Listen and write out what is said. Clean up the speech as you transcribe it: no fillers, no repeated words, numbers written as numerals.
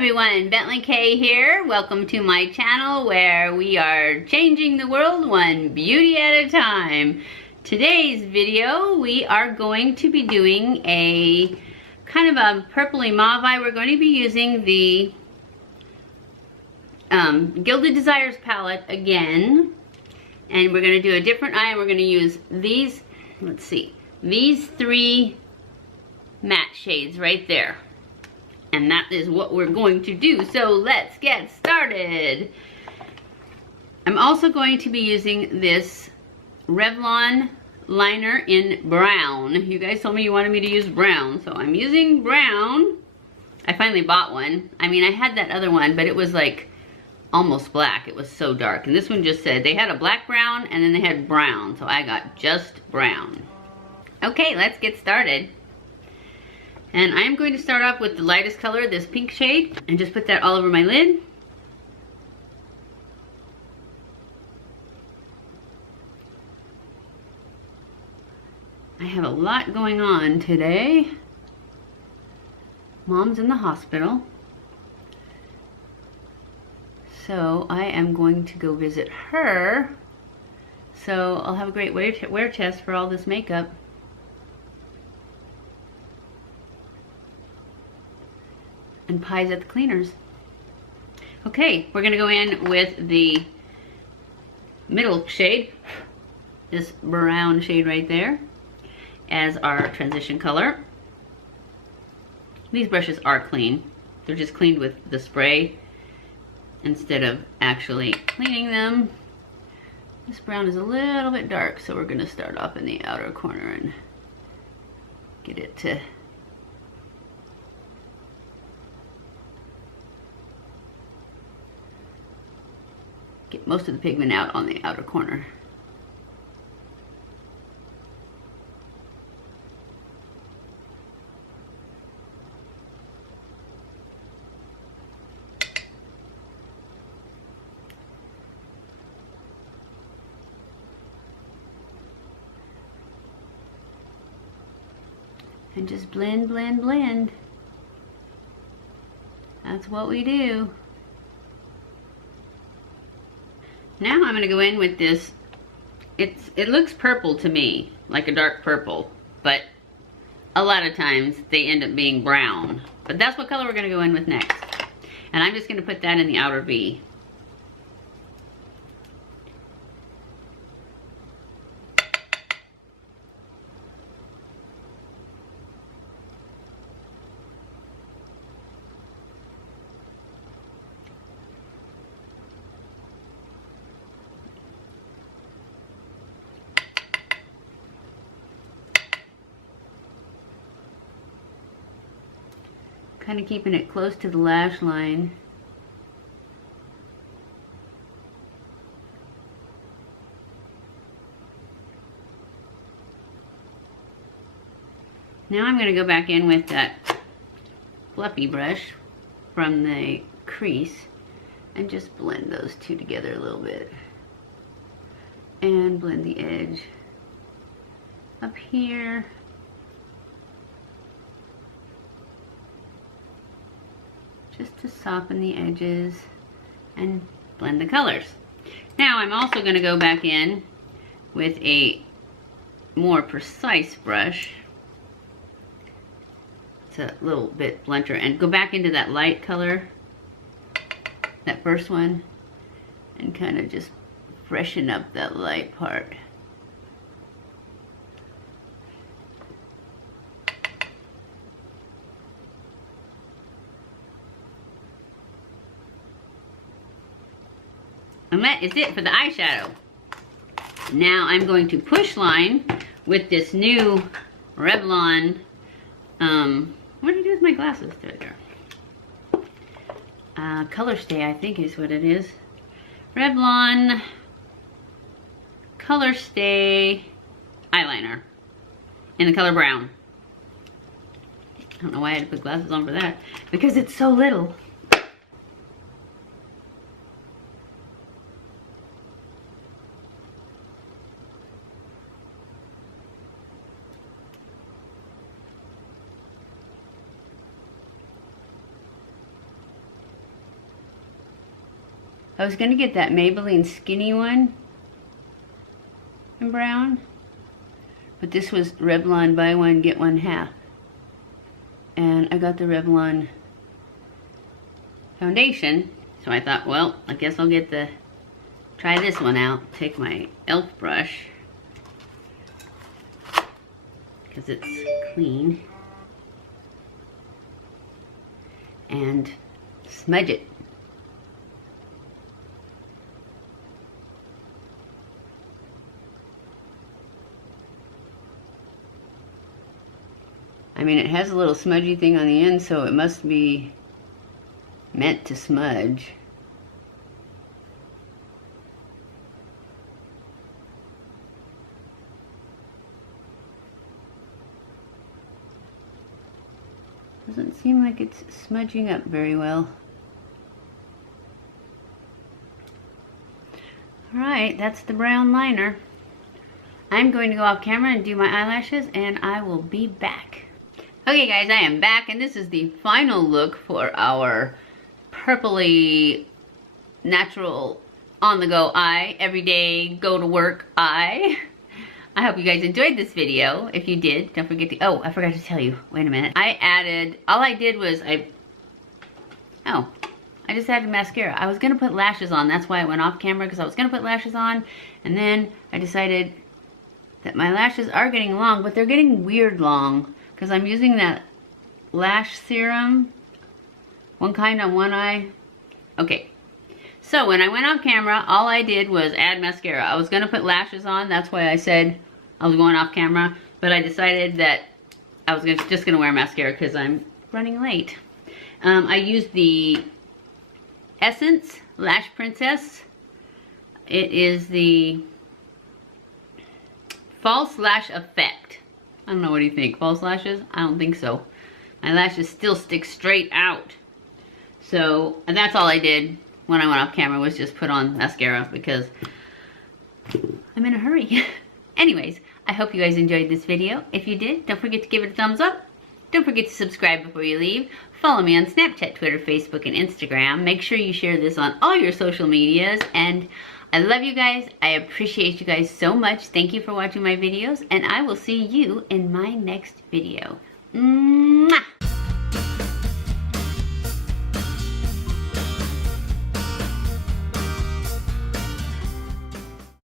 everyone, BentlyK here. Welcome to my channel where we are changing the world one beauty at a time. Today's video we are going to be doing a kind of a purpley mauve eye. We're going to be using the Gilded Desires palette again, and we're going to do a different eye, and we're going to use these, let's see, these three matte shades right there. And that is what we're going to do. So let's get started. I'm also going to be using this Revlon liner in brown. You guys told me you wanted me to use brown, so I'm using brown. I finally bought one. I mean, I had that other one, but it was like almost black. It was so dark. And this one just said, they had a black brown and then they had brown. So I got just brown. Okay, let's get started. And I'm going to start off with the lightest color, this pink shade, and just put that all over my lid. I have a lot going on today. Mom's in the hospital, so I am going to go visit her. So I'll have a great wear test for all this makeup. And pies at the cleaners. Okay, we're gonna go in with the middle shade, this brown shade right there, as our transition color. These brushes are clean. They're just cleaned with the spray instead of actually cleaning them. This brown is a little bit dark, so we're gonna start off in the outer corner and get it to get most of the pigment out on the outer corner. And just blend, blend, blend. That's what we do. Now I'm going to go in with this, it looks purple to me, like a dark purple, but a lot of times they end up being brown. But that's what color we're going to go in with next. And I'm just going to put that in the outer V. Kind of keeping it close to the lash line. Now I'm going to go back in with that fluffy brush from the crease and just blend those two together a little bit. And blend the edge up here. Just to soften the edges and blend the colors. Now I'm also going to go back in with a more precise brush. It's a little bit blunter, and go back into that light color, that first one, and kind of just freshen up that light part. And that is it for the eyeshadow. Now I'm going to push line with this new Revlon, what did I do with my glasses? There they are. Colorstay, I think is what it is. Revlon Colorstay eyeliner in the color brown. I don't know why I had to put glasses on for that, because it's so little. I was gonna get that Maybelline Skinny one in brown, but this was Revlon buy one get one half, and I got the Revlon foundation, so I thought, well, I guess I'll try this one out. Take my e.l.f. brush because it's clean and smudge it. I mean, it has a little smudgy thing on the end, so it must be meant to smudge. Doesn't seem like it's smudging up very well. Alright, that's the brown liner. I'm going to go off camera and do my eyelashes, and I will be back. Okay guys, I am back, and this is the final look for our purpley natural on-the-go eye, everyday go-to-work eye. I hope you guys enjoyed this video. If you did, don't forget to, oh, I forgot to tell you, wait a minute. All I did was I just added mascara. I was gonna put lashes on, that's why I went off camera, because I was gonna put lashes on, and then I decided that my lashes are getting long, but they're getting weird long, because I'm using that lash serum, one kind on one eye. Okay, so when I went off camera, all I did was add mascara. I was gonna put lashes on, that's why I said I was going off camera, but I decided that I was just gonna wear mascara because I'm running late. I used the Essence Lash Princess. It is the False Lash Effect. I don't know, what do you think? False lashes? I don't think so. My lashes still stick straight out. So, and that's all I did when I went off camera, was just put on mascara because I'm in a hurry. Anyways, I hope you guys enjoyed this video. If you did, don't forget to give it a thumbs up. Don't forget to subscribe before you leave. Follow me on Snapchat, Twitter, Facebook, and Instagram. Make sure you share this on all your social medias. And I love you guys. I appreciate you guys so much. Thank you for watching my videos, and I will see you in my next video. Mwah!